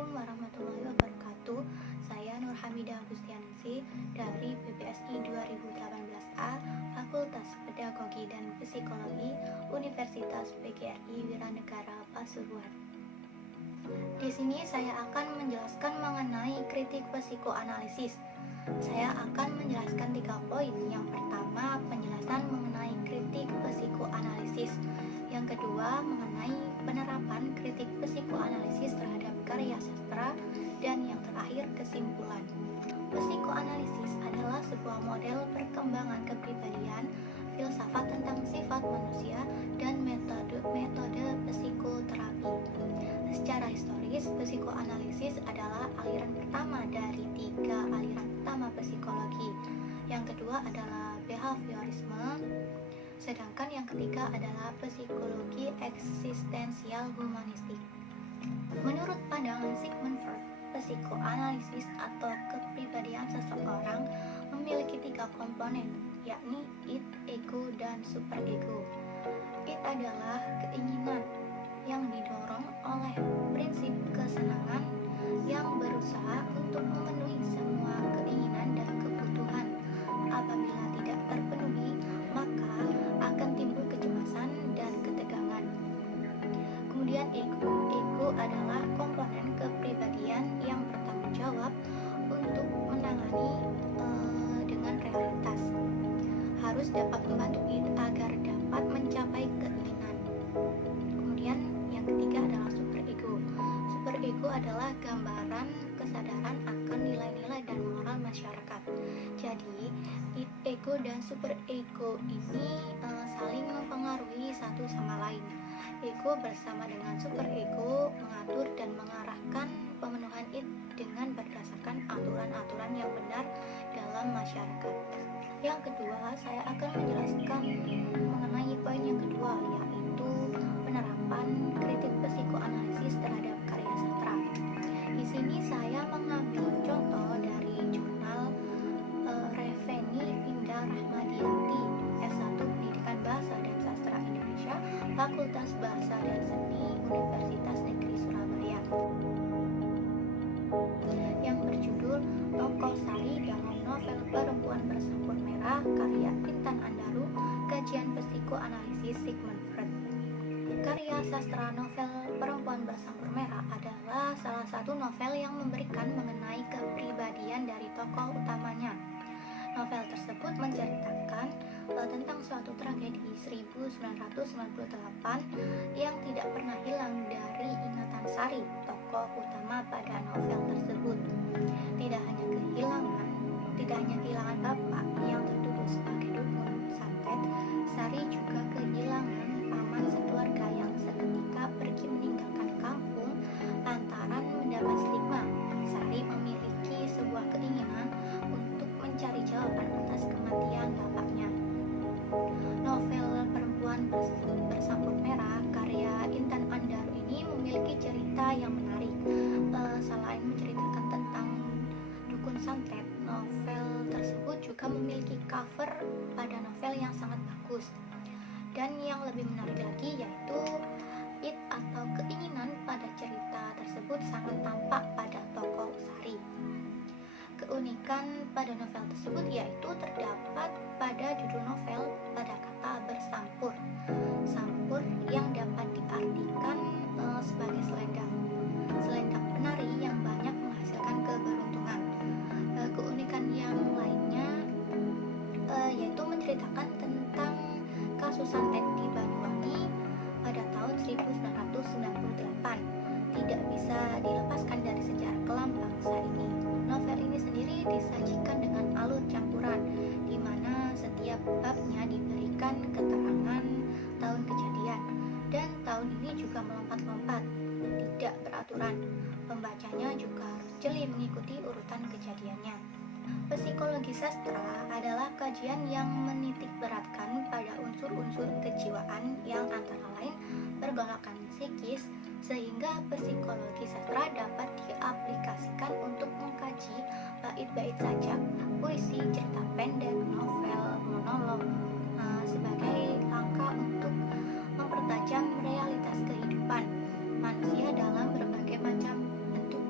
Assalamualaikum warahmatullahi wabarakatuh. Saya Nur Hamidah Agustiansi dari PPSI 2018A, Fakultas Pedagogi dan Psikologi, Universitas PGRI Wiranegara Pasuruan. Di sini saya akan menjelaskan mengenai kritik psikoanalisis. Saya akan menjelaskan 3 poin. Yang pertama, penjelasan mengenai kritik psikoanalisis. Yang kedua, mengenai penerapan kritik psikoanalisis terhadap karya sastra. Dan yang terakhir, kesimpulan. Psikoanalisis adalah sebuah model perkembangan kepribadian, filsafat tentang sifat manusia, dan metode psikoterapi. Secara historis, psikoanalisis adalah aliran pertama dari 3 aliran utama psikologi. Yang kedua adalah behaviorisme, sedangkan yang ketiga adalah psikologi eksistensial humanistik. Menurut pandangan Sigmund Freud, psikoanalisis atau kepribadian seseorang memiliki 3 komponen, yakni id, ego, dan superego. Id adalah keinginan yang didorong oleh prinsip kesenangan yang berusaha untuk memenuhi semua keinginan dan kebutuhan. Apabila tidak terpenuhi, maka akan timbul kecemasan dan ketegangan. Kemudian ego adalah komponen kepribadian yang bertanggung jawab untuk menangani dengan realitas. Harus dapat membantu id agar dapat mencapai keinginan. Kemudian yang ketiga adalah superego. Superego adalah gambaran kesadaran akan nilai-nilai dan moral masyarakat. Jadi, ego dan superego ini saling mempengaruhi satu sama lain. Ego bersama dengan superego mengatur dan mengarahkan pemenuhan id dengan berdasarkan aturan-aturan yang benar dalam masyarakat. Yang kedua, saya akan menjelaskan mengenai poin yang kedua, yaitu penerapan kritik psikoanalisis terhadap karya sastra. Di sini saya mengambil contoh dari jurnal Reveni Vinda Rahmadianti, S1 Pendidikan Bahasa dan Sastra Indonesia, Fakultas Bahasa dan Seni, Universitas Negeri Surabaya, yang berjudul Tokoh Sari dalam Novel Perempuan Bersampur Merah, karya Intan Andaru, kajian psikoanalisis Sigmund Freud. Karya sastra novel Perempuan Bersampur Merah adalah salah satu novel yang memberikan mengenai kepribadian dari tokoh utamanya. Novel tersebut menceritakan tentang suatu tragedi 1998 yang tidak pernah hilang dari ingatan Sari, tokoh utama pada novel tersebut. Tidak hanya kehilangan bapak yang tertuduh sebagai dukun santet, Sari juga kehilangan paman sekeluarga yang seketika pergi meninggalkan kampung lantaran mendapat stigma. Sari memiliki sebuah keinginan untuk mencari jawaban atas kematian bapaknya. Novel Perempuan Bersampur Merah karya Intan Andaru ini memiliki cerita yang menarik. Selain menceritakan tentang dukun santet, novel tersebut juga memiliki cover pada novel yang sangat bagus. Dan yang lebih menarik lagi yaitu id atau keinginan pada cerita tersebut sangat tampak pada tokoh Sari. Keunikan pada novel tersebut yaitu terdapat pada judul novel pada kata bersampur. Sampur yang dapat diartikan sebagai selendang penari yang banyak menghasilkan keberuntungan. Keunikan yang lainnya yaitu menceritakan tentang kasus santet di Banyuwangi pada tahun 1998. Tidak bisa dilepaskan dari sejarah kelam bangsa ini. Novel ini sendiri disajikan dengan alur campuran, di mana setiap babnya diberikan keterangan tahun kejadian, dan tahun ini juga melompat-lompat, tidak beraturan. Pembacanya juga harus jeli mengikuti urutan kejadiannya. Psikologi sastra adalah kajian yang menitik beratkan pada unsur-unsur kejiwaan yang antara lain pergolakan psikis, sehingga psikologi sastra dapat diaplikasikan untuk mengkaji bait-bait sajak, puisi, cerita pendek, novel, monolog sebagai langkah untuk mempertajam realitas kehidupan manusia dalam berbagai macam bentuk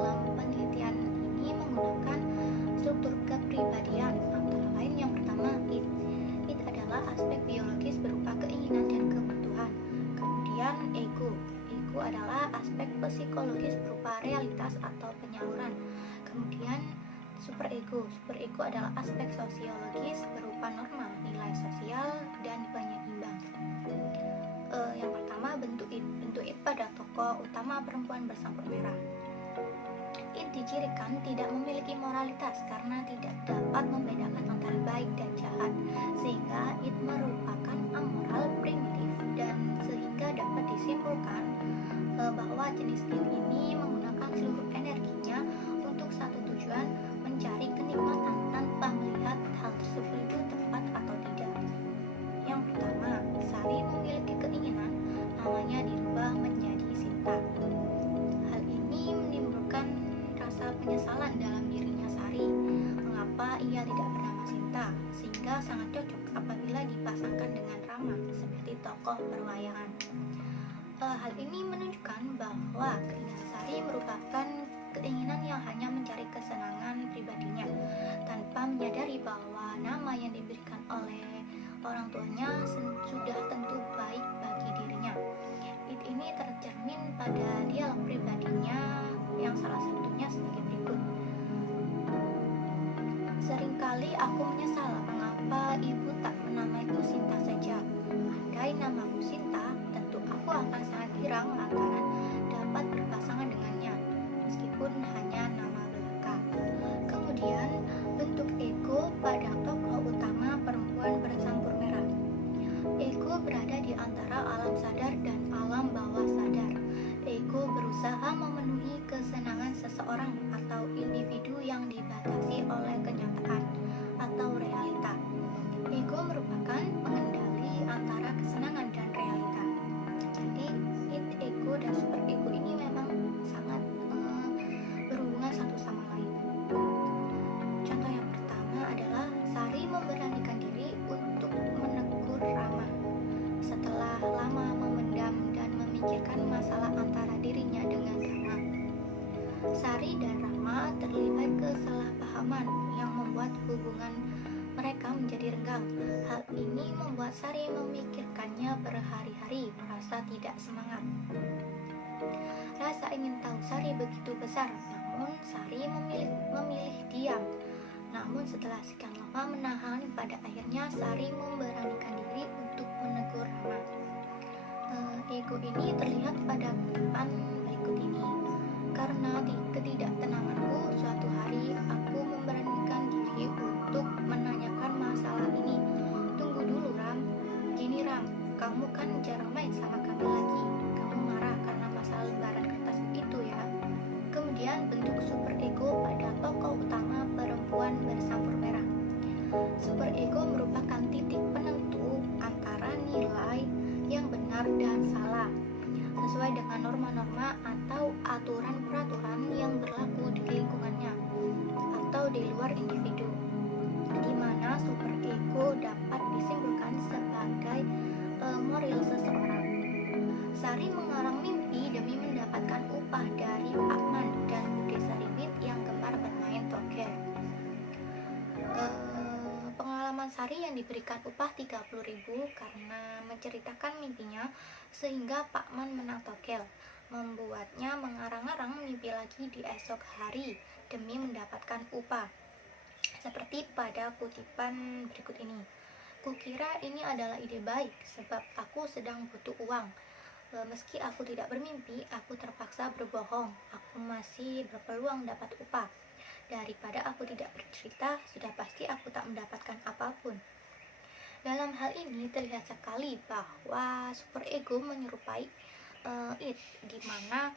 dalam penelitian ini menggunakan struktur kepribadian, antara lain yang pertama id. Id adalah aspek biologis berupa keinginan dan kebutuhan. Kemudian ego. Ego adalah aspek psikologis berupa realitas atau penyaluran. Kemudian superego. Superego adalah aspek sosiologis berupa norma, nilai sosial, dan penyeimbang. Yang pertama bentuk id. Bentuk id pada tokoh utama perempuan bersampul merah. Id dicirikan tidak memiliki moralitas karena tidak dapat membedakan antara baik dan jahat, sehingga id merupakan amoral, primitif, dan sehingga dapat disimpulkan bahwa jenis id ini menggunakan seluruh energinya untuk satu tujuan, mencari kenikmatan tanpa melihat hal tersebut itu tepat atau tidak. Yang pertama, Sari memiliki keinginan namanya dirubah menjadi Sinta. Hal ini menimbulkan rasa penyesalan dalam dirinya Sari mengapa ia tidak bernama Sinta, sehingga sangat cocok apabila dipasangkan dengan Rama seperti tokoh perwayangan. Hal ini menunjukkan bahwa keinginan Sari merupakan keinginan yang hanya mencari kesenangan pribadinya tanpa menyadari bahwa nama yang diberikan oleh orang tuanya sudah tentu baik bagi dirinya. Ini tercermin pada dialog pribadinya yang salah satunya sebagai berikut. Seringkali aku menyesal mengapa ibu tak menamaiku Sinta saja. Andai namaku Sinta, tentu aku akan sangat girang lantaran dapat berpasangan dengannya, meskipun hanya nama belaka. Kemudian, bentuk ego pada tokoh utama perempuan bercampur merah. Ego berada di antara alam sadar dan alam bawah sadar. Ego berusaha memenuhi kesenangan seseorang atau individu yang dibatasi oleh kenyataan atau realita. Ego merupakan pengendali antara kesenangan dan realita. Jadi, ego dan superego ini memang sangat berhubungan satu sama lain. Contoh yang pertama adalah Sari memberanikan diri untuk menegur Rama. Setelah lama memendam dan memikirkan masalah antara dirinya dengan Rama, Sari dan Rama terlibat kesalahpahaman yang membuat hubungan mereka menjadi renggang. Hal ini membuat Sari memikirkannya berhari-hari, merasa tidak semangat. Rasa ingin tahu Sari begitu besar, namun Sari memilih diam. Namun setelah sekian lama menahan, pada akhirnya Sari memberanikan diri untuk menegur Rama. Ego ini terlihat pada kutipan berikut ini. Karena ketidaktenanganku, suatu hari aku memberanikan diri untuk menanyakan masalah ini. Tunggu dulu Ram. Gini Ram, kamu kan jarang main sama kami lagi. Kamu marah karena masalah lembaran kertas itu ya. Kemudian bentuk superego pada tokoh utama perempuan bersampul merah. Superego merupakan titik penentu antara nilai yang benar dan salah, sesuai dengan norma-norma atau aturan-peraturan yang berlaku di lingkungannya atau di luar individu, di mana superego dapat disimpulkan sebagai moral seseorang. Sari mengarang mimpi demi mendapatkan upah dari Pakman dan Bude Saribit yang gemar bermain togel. Pengalaman Sari yang diberikan upah 30.000 karena menceritakan mimpinya sehingga Pakman menang togel, membuatnya mengarang-arang mimpi lagi di esok hari demi mendapatkan upah. Seperti pada kutipan berikut ini. Kukira ini adalah ide baik sebab aku sedang butuh uang. Meski aku tidak bermimpi, aku terpaksa berbohong. Aku masih berpeluang dapat upah. Daripada aku tidak bercerita, sudah pasti aku tak mendapatkan apapun. Dalam hal ini terlihat sekali bahwa superego menyerupai id, di mana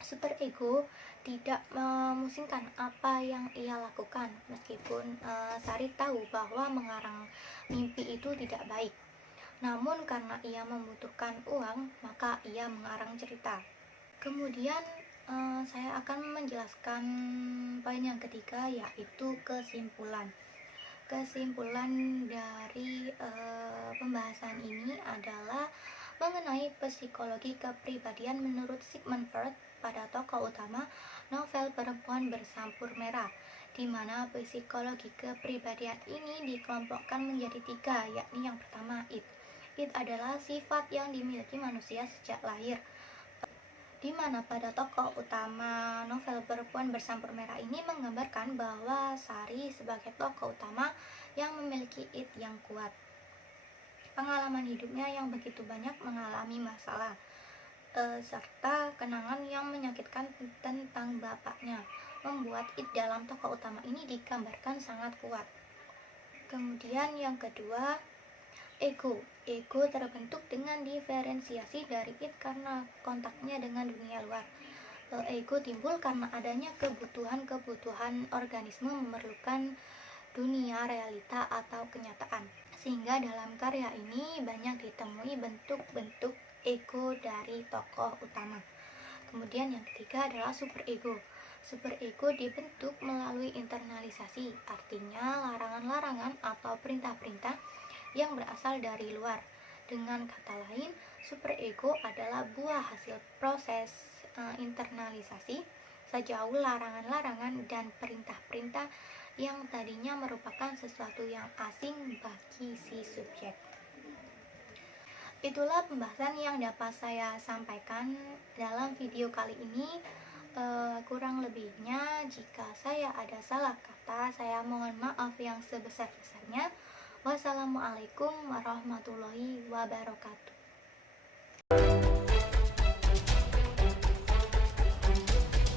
superego tidak memusingkan apa yang ia lakukan, meskipun Sari tahu bahwa mengarang mimpi itu tidak baik. Namun karena ia membutuhkan uang, maka ia mengarang cerita. Kemudian saya akan menjelaskan poin yang ketiga, yaitu kesimpulan. Kesimpulan dari pembahasan ini adalah mengenai psikologi kepribadian menurut Sigmund Freud pada tokoh utama novel Perempuan Bersampur Merah, di mana psikologi kepribadian ini dikelompokkan menjadi tiga, yakni yang pertama id. Id adalah sifat yang dimiliki manusia sejak lahir, di mana pada tokoh utama novel Perempuan Bersampur Merah ini menggambarkan bahwa Sari sebagai tokoh utama yang memiliki id yang kuat. Pengalaman hidupnya yang begitu banyak mengalami masalah, serta kenangan yang menyakitkan tentang bapaknya, membuat id dalam tokoh utama ini digambarkan sangat kuat. Kemudian yang kedua, ego. Ego terbentuk dengan diferensiasi dari id karena kontaknya dengan dunia luar. Ego timbul karena adanya kebutuhan organisme memerlukan dunia realita atau kenyataan, sehingga dalam karya ini banyak ditemui bentuk-bentuk ego dari tokoh utama. Kemudian yang ketiga adalah superego. Superego dibentuk melalui internalisasi, artinya larangan-larangan atau perintah-perintah yang berasal dari luar. Dengan kata lain, superego adalah buah hasil proses internalisasi sejauh larangan-larangan dan perintah-perintah yang tadinya merupakan sesuatu yang asing bagi si subjek. Itulah pembahasan yang dapat saya sampaikan dalam video kali ini. Kurang lebihnya jika saya ada salah kata, saya mohon maaf yang sebesar-besarnya. Wassalamualaikum warahmatullahi wabarakatuh.